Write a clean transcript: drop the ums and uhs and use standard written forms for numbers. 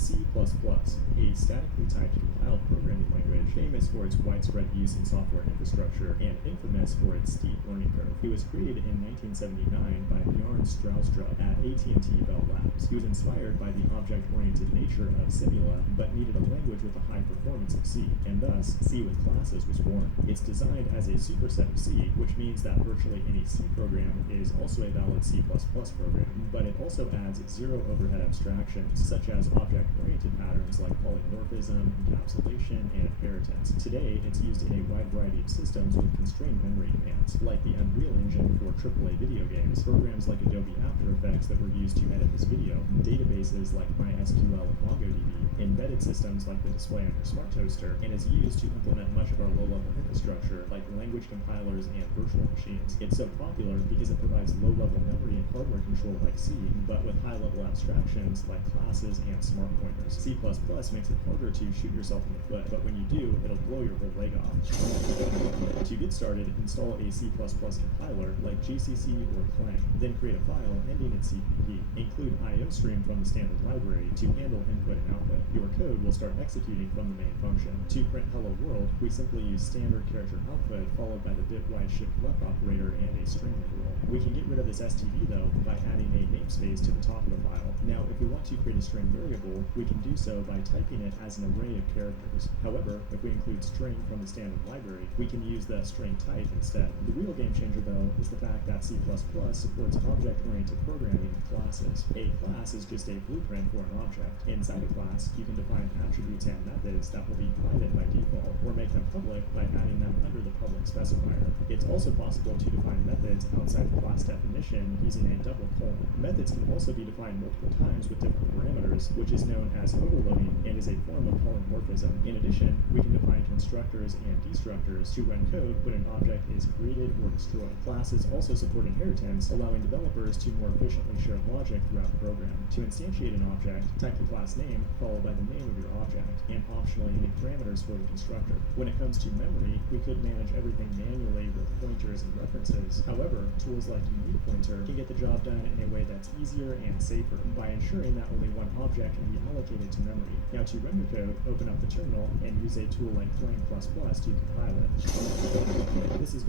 C++, a statically typed compiled programming language famous for its widespread use in software infrastructure and infamous for its steep learning curve. It was created in 1979 by Bjorn Stroustrup at AT&T Bell Labs. He was inspired by the object-oriented nature of Simula, but needed a language with the high performance of C, and thus C with classes was born. It's designed as a superset of C, which means that virtually any C program is also a valid C++ program, but it also adds zero overhead abstractions, such as object-oriented patterns like polymorphism, encapsulation, and inheritance. Today, it's used in a wide variety of systems with constrained memory demands, like the Unreal Engine for AAA video games, programs like Adobe After Effects that were used to edit this video, databases like MySQL and MongoDB, embedded systems like the display on your smart toaster, and is used to implement much of our low-level infrastructure like language compilers and virtual machines. It's so popular because it provides low-level memory and hardware control like C, but with high-level abstractions like classes and smart pointers. C++ makes it harder to shoot yourself in the foot, but when you do, it'll blow your whole leg off. To get started, install a C++ compiler like GCC or Clang, then create a file ending in CPP. Include IOStream from the standard library to handle input and output. Your code will start executing from the main function. To print hello world, we simply use standard character output followed by the bitwise shift left operator and a string rule. We can get rid of this std though by adding a namespace to the top of the file. Now, if we want to create a string variable, we can do so by typing it as an array of characters. However, if we include string from the standard library, we can use the string type instead. The real game changer though is the fact that C++ supports object-oriented programming with classes. A class is just a blueprint for an object. Inside a class, you can define attributes and methods that will be private by default, or make them public by adding them under the public specifier. It's also possible to define methods outside the class definition using a double colon. Methods can also be defined multiple times with different parameters, which is known as overloading and is a form of polymorphism. In addition, we can define constructors and destructors to run code when an object is created or destroyed. Classes also support inheritance, allowing developers to more efficiently share logic throughout the program. To instantiate an object, type the class name followed by the name of your object, and optionally any parameters for the constructor. When it comes to memory, we could manage everything manually with pointers and references. However, tools like UniPointer can get the job done in a way that's easier and safer by ensuring that only one object can be allocated to memory. Now, to run your code, open up the terminal and use a tool like Clang++ to compile it. This has been